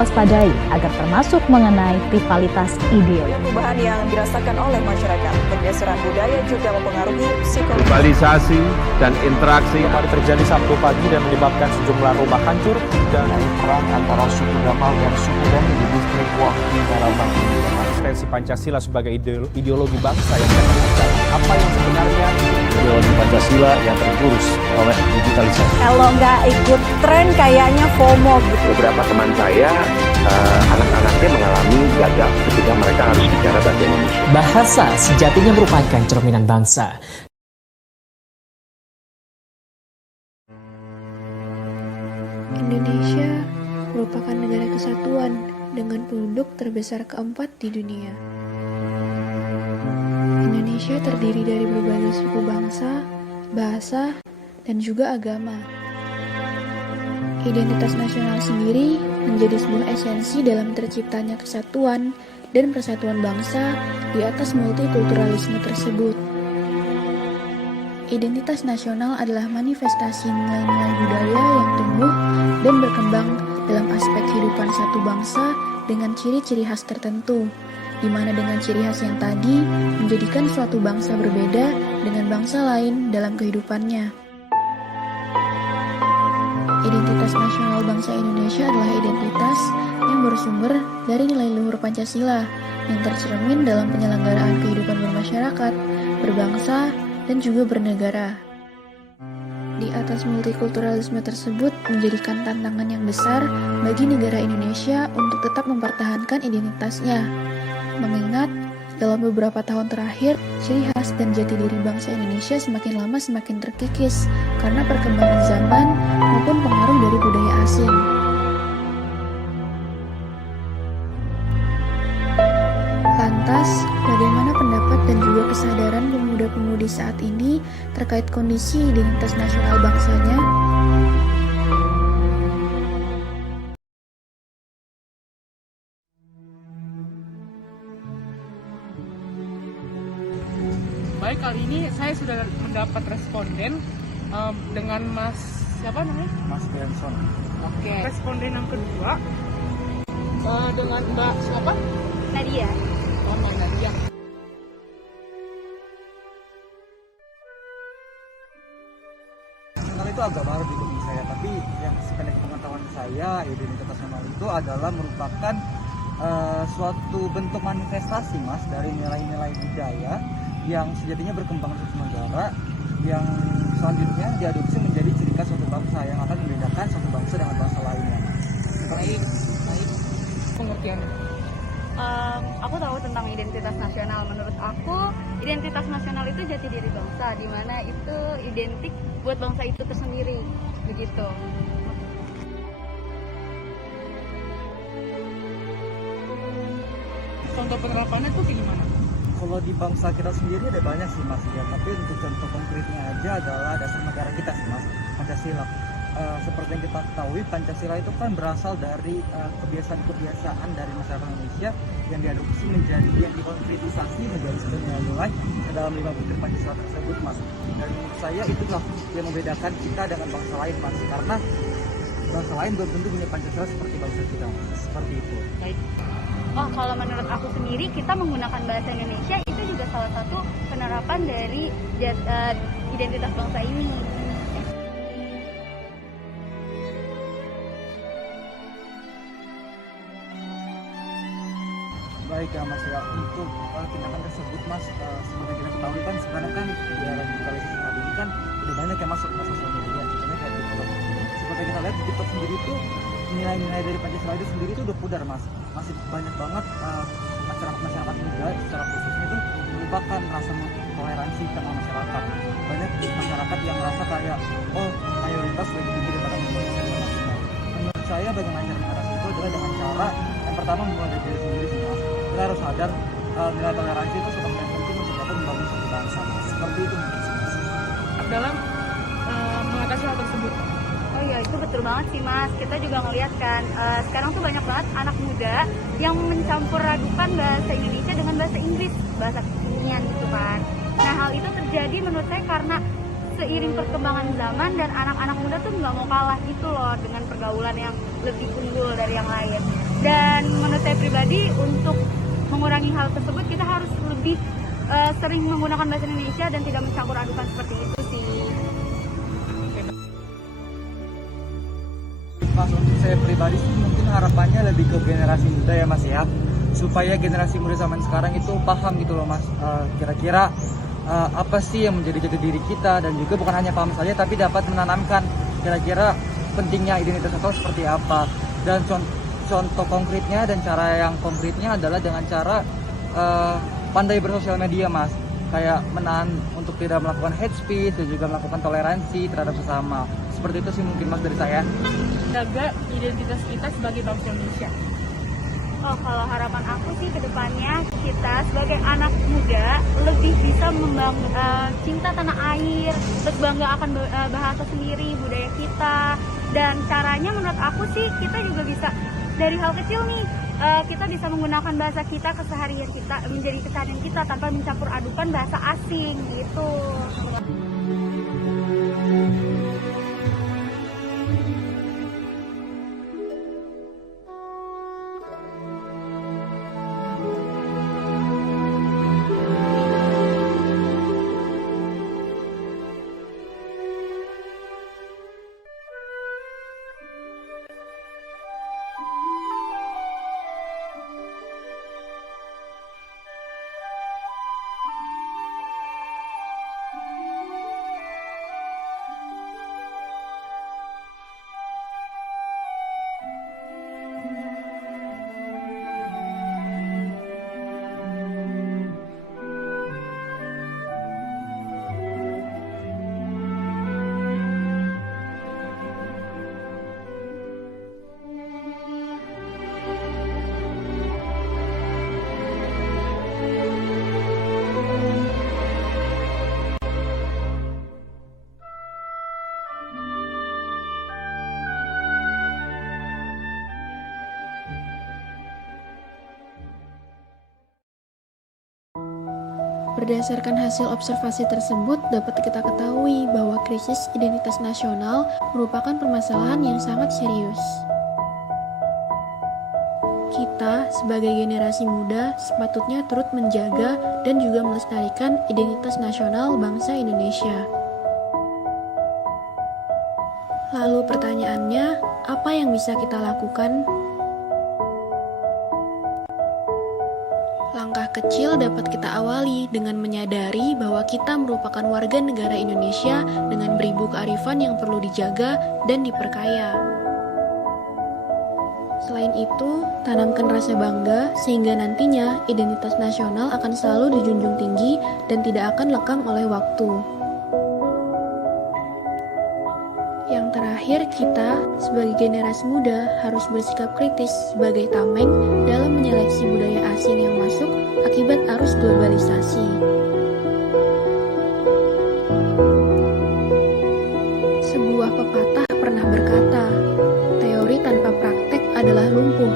waspadai agar termasuk mengenai rivalitas ideologi. Perubahan yang dirasakan oleh masyarakat, pergeseran budaya juga mempengaruhi psikologi. Rivalisasi dan interaksi kembali terjadi Sabtu pagi dan menyebabkan sejumlah rumah hancur dan perang antara suku Damal dan suku Dani di distrik Wak di Marambang. Eksistensi Pancasila sebagai ideologi bangsa yang terkait apa yang sebenarnya ideologi Pancasila yang tergerus oleh digitalisasi. Kalau nggak ikut tren kayaknya FOMO gitu. Beberapa teman saya, anak-anaknya mengalami gagal ketika mereka harus bicara bahasa Indonesia. Bahasa sejatinya merupakan cerminan bangsa. Indonesia merupakan negara kesatuan dengan penduduk terbesar keempat di dunia. Indonesia terdiri dari berbagai suku bangsa, bahasa, dan juga agama. Identitas nasional sendiri menjadi sebuah esensi dalam terciptanya kesatuan dan persatuan bangsa di atas multikulturalisme tersebut. Identitas nasional adalah manifestasi nilai-nilai budaya yang tumbuh dan berkembang dalam aspek kehidupan satu bangsa dengan ciri-ciri khas tertentu, di mana dengan ciri khas yang tadi menjadikan suatu bangsa berbeda dengan bangsa lain dalam kehidupannya. Identitas nasional bangsa Indonesia adalah identitas yang bersumber dari nilai luhur Pancasila yang tercermin dalam penyelenggaraan kehidupan bermasyarakat, berbangsa, dan juga bernegara. Di atas multikulturalisme tersebut menjadikan tantangan yang besar bagi negara Indonesia untuk tetap mempertahankan identitasnya. Mengingat dalam beberapa tahun terakhir, ciri khas dan jati diri bangsa Indonesia semakin lama semakin terkikis karena perkembangan zaman maupun pengaruh dari budaya asing. Lantas, bagaimana pendapat dan juga kesadaran pemuda-pemudi saat ini terkait kondisi identitas nasional bangsanya? Baik, kali ini saya sudah mendapat responden dengan Mas siapa namanya? Mas Benson. Oke. Responden yang kedua dengan Mbak siapa? Nadia. Oh, Mbak Nadia. Nasional itu agak baru di kuping saya, tapi yang sependek pengetahuan saya, identitas nasional itu adalah merupakan suatu bentuk manifestasi, Mas, dari nilai-nilai budaya yang sejatinya berkembang suatu negara yang selanjutnya diadopsi menjadi ciri khas suatu bangsa yang akan membedakan suatu bangsa dengan bangsa lainnya. Baik. Pengertian. Aku tahu tentang identitas nasional. Menurut aku, identitas nasional itu jati diri bangsa, di mana itu identik buat bangsa itu tersendiri, begitu. Contoh penerapannya tuh gimana? Kalau di bangsa kita sendiri ada banyak sih, Mas, ya. Tapi untuk contoh konkretnya aja adalah dasar negara kita sih, Mas, Pancasila. Seperti yang kita ketahui, Pancasila itu kan berasal dari kebiasaan-kebiasaan dari masyarakat Indonesia yang diadopsi menjadi, yang dikonkretisasi menjadi sebuah nilai dalam 5 butir Pancasila tersebut, Mas. Dan menurut saya itulah yang membedakan kita dengan bangsa lain, Mas, karena bangsa lain belum tentu punya Pancasila seperti bangsa kita, Mas. Seperti itu. Baik. Oh, kalau menurut aku sendiri, kita menggunakan bahasa Indonesia itu juga salah satu penerapan dari identitas bangsa ini. Baik ya, Mas, ya. Untuk tindakan tersebut, Mas, seperti kita ketahui kan sekarang kan di era digitalisasi saat ini kan udah banyak yang masuk ke sosial media, contohnya kayak TikTok. Seperti kita lihat di TikTok sendiri tuh nilai-nilai dari Pancasila itu sendiri itu udah pudar, Mas. Masih banyak banget masyarakat muda secara khususnya itu melupakan rasa toleransi tengah masyarakat. Banyak masyarakat yang merasa kayak, oh, mayoritas lebih tinggi daripada minoritas. Menurut saya bagaimana cara mengatasi itu adalah dengan cara yang pertama mulai dari diri sendiri sih, Mas. Kita harus sadar nilai toleransi itu sangat penting untuk dapat membangun suatu bangsa, Mas. Seperti itu menurut saya, Mas. Dalam mengatasi hal tersebut. Oh iya, itu betul banget sih, Mas. Kita juga ngeliat kan, sekarang tuh banyak banget anak muda yang mencampur ragukan bahasa Indonesia dengan bahasa Inggris, bahasa kekinian gitu kan. Nah, hal itu terjadi menurut saya karena seiring perkembangan zaman dan anak-anak muda tuh nggak mau kalah gitu loh dengan pergaulan yang lebih unggul dari yang lain. Dan menurut saya pribadi, untuk mengurangi hal tersebut kita harus lebih sering menggunakan bahasa Indonesia dan tidak mencampur adukan seperti itu sih. Mas, untuk saya pribadi sih mungkin harapannya lebih ke generasi muda ya Mas ya, supaya generasi muda zaman sekarang itu paham gitu loh Mas, kira-kira apa sih yang menjadi jati diri kita, dan juga bukan hanya paham saja tapi dapat menanamkan kira-kira pentingnya identitas nasional seperti apa. Dan contoh konkretnya dan cara yang konkretnya adalah dengan cara pandai bersosial media Mas, kayak menahan untuk tidak melakukan hate speech dan juga melakukan toleransi terhadap sesama. Seperti itu sih mungkin Mas dari saya. Jaga identitas kita sebagai bangsa Indonesia. Oh, kalau harapan aku sih ke depannya kita sebagai anak muda lebih bisa cinta tanah air, terus bangga akan bahasa sendiri, budaya kita. Dan caranya menurut aku sih kita juga bisa dari hal kecil nih, kita bisa menggunakan bahasa kita keseharian kita, menjadi keseharian kita tanpa mencampur adukan bahasa asing gitu. Berdasarkan hasil observasi tersebut, dapat kita ketahui bahwa krisis identitas nasional merupakan permasalahan yang sangat serius. Kita, sebagai generasi muda, sepatutnya turut menjaga dan juga melestarikan identitas nasional bangsa Indonesia. Lalu pertanyaannya, apa yang bisa kita lakukan? Langkah kecil dapat kita awali dengan menyadari bahwa kita merupakan warga negara Indonesia dengan beribu kearifan yang perlu dijaga dan diperkaya. Selain itu, tanamkan rasa bangga sehingga nantinya identitas nasional akan selalu dijunjung tinggi dan tidak akan lekang oleh waktu. Yang terakhir, kita sebagai generasi muda harus bersikap kritis sebagai tameng dalam menyeleksi budaya asing yang masuk akibat arus globalisasi. Sebuah pepatah pernah berkata, teori tanpa praktek adalah lumpuh,